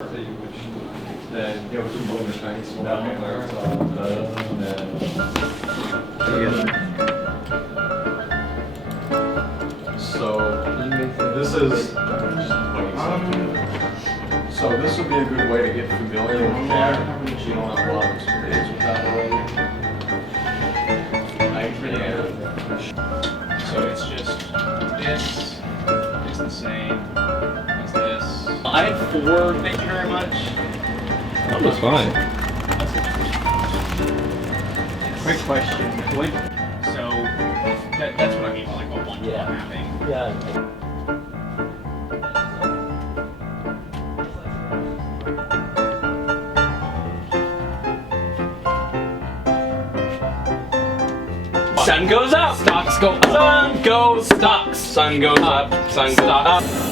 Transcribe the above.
Then ja, bestimmt auch wahrscheinlich so. So this would be a good way to get familiar with that. You don't have a lot of experience with that already. So it's just this is the same as this. I had 4, thank you very much. That was fine. Quick question. What? So that's what I mean by like a one-to-one mapping. Yeah. Sun goes up, stocks go up. Sun goes, stocks. Sun goes up, sun goes up.